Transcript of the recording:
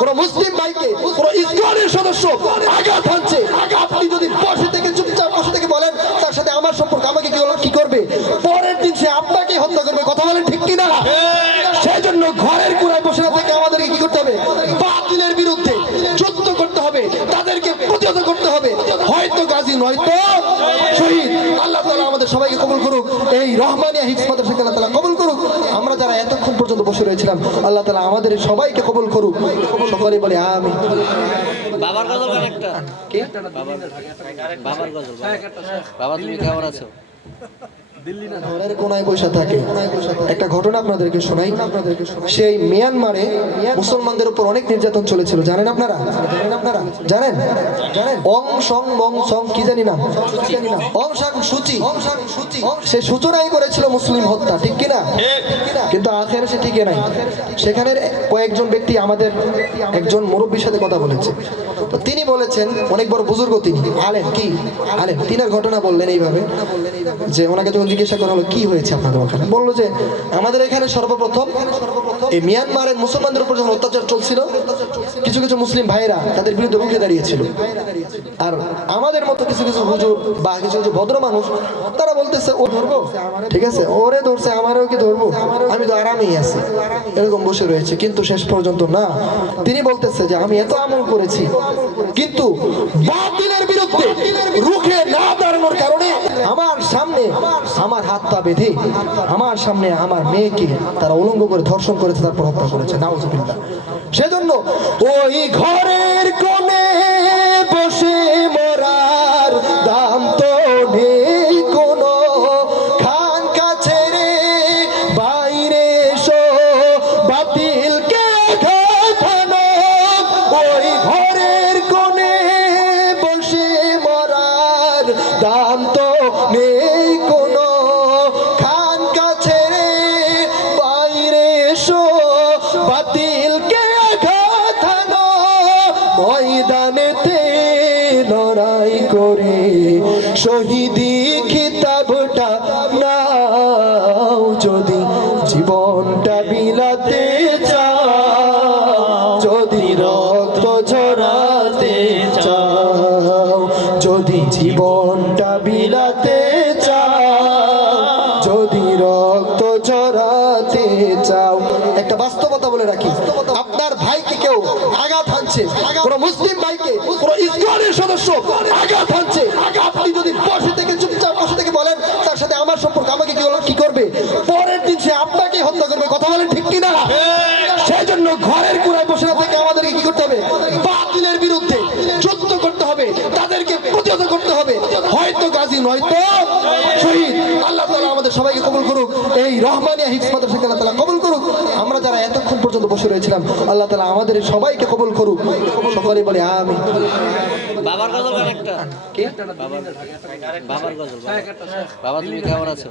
কোন মুসলিম ভাইকে, কোন ইসলামের সদস্য আঘাত হানছে। আপনি যদি বসে থেকে চুপচাপ বসে থেকে বলেন, তার সাথে আমার সম্পর্ক, আমাকে কি কি করবে? পরের দিন সে আপনাকে হত্যা করবে, কথা বলেন ঠিক কি না সেই জন্য ঘরের কুড়ায় বসে না থেকে আমাদেরকে কি করতে হবে? বাতিলের বিরুদ্ধে যুদ্ধ করতে হবে, তাদেরকে প্রতিহত করতে হবে। হয়তো গাজী, নয়তো আমাদের সবাইকে কবুল করুক। এই রহমানিয়া হিক্স মাদ্রাসাকে আল্লাহ তালা কবুল করুক। আমরা যারা এতক্ষণ পর্যন্ত বসে রয়েছিলাম আল্লাহ তালা আমাদের সবাইকে কবুল করুক। সকলে বলে আমি বাবার গজল একটা। বাবার গজল। বাবা তুমি কেমন আছো? ঘরের কোনায় থাকে। একটা ঘটনা আপনাদেরকে শোনাই। সেই মিয়ানমারে মুসলমানদের উপর অনেক নির্যাতন চলেছিল। জানেন আপনারা? জানেন? আপনারা জানেন জানেন অং সং সং সূচনাই করেছিল মুসলিম হত্যা, ঠিক কিনা কিন্তু আখের সে টিকে নাই। সেখানের কয়েকজন ব্যক্তি আমাদের একজন মুরব্বীর সাথে কথা বলেছে। তো তিনি বলেছেন, অনেক বড় বুজুর্গ তিনি। আলেন কি? আলেন তিনার ঘটনা বললেন এইভাবে যে ওনাকে যখন জিজ্ঞাসা করা হলো, কি হয়েছে আপনাদের ওখানে? বলল যে, আমাদের এখানে সর্বপ্রথম এই মিয়ানমারের মুসলমানদের উপর যখন অত্যাচার চলছিল, কিছু কিছু মুসলিম ভাইরা তাদের বিরুদ্ধে রুখে দাঁড়িয়েছিল। আর আমাদের মতো কিছু কিছু হুজুর বা কিছু কিছু ভদ্র মানুষ, তারা বলতেছে, ও ধরবো? ঠিক আছে। ওরে ধরছে, আমারও কি ধরবো? আমি তো আরামেই আছি। এরকম বসে রয়েছে। কিন্তু শেষ পর্যন্ত না। তিনি বলতেছে যে, আমি এত আমল করেছি। কিন্তু বাতিলের বিরুদ্ধে রুখে না দাঁড়ানোর কারণে আমার সামনে আমার হাত পা বেঁধে আমার সামনে আমার মেয়েকে তারা উলঙ্গ করে ধর্ষণ করেছে, তারপর হত্যা করেছে। নাউজ সেজন্য ওই ঘরের কোণে ময়দানেতে লড়াই করে শহীদি খিতাবটা নাও যদি জীবনটা বিলাতে যদি রক্ত চাও, যদি জীবনটা বিলাতে যদি রক্ত চাও। একটা বাস্তবতা বলে রাখি। আঘাত কোন মুসলিম ভাইকে, কোন ইসলামের সদস্য আঘাত হানছে। আপনি যদি বসে থেকে চুপচাপ বসে থেকে বলেন, তার সাথে আমার সম্পর্ক, আমাকে কি কি করবে? পরের দিন সে আপনাকে হত্যা করবে, কথা বলেন ঠিক কি না সেই জন্য ঘরের কুড়ায় বসে না থেকে আমাদেরকে কি করতে হবে? বাতিলের বিরুদ্ধে যুদ্ধ করতে হবে, তাদেরকে প্রতিহত করতে হবে। হয়তো গাজী, নয়তো শহীদ। আল্লাহ তাআলা আমাদের সবাইকে কবুল করুক। এই রহমানিয়া হিফজ মাদ্রাসাকে আল্লাহ তাআলা কবুল এতক্ষণ পর্যন্ত বসে রয়েছিলাম। আল্লাহ তালা আমাদের সবাইকে কবল করুক। সকলে বলে আমি বাবার গজল গান একটা। বাবার বাবার গজল। বাবা। বাবা তুমি কেমন আছো?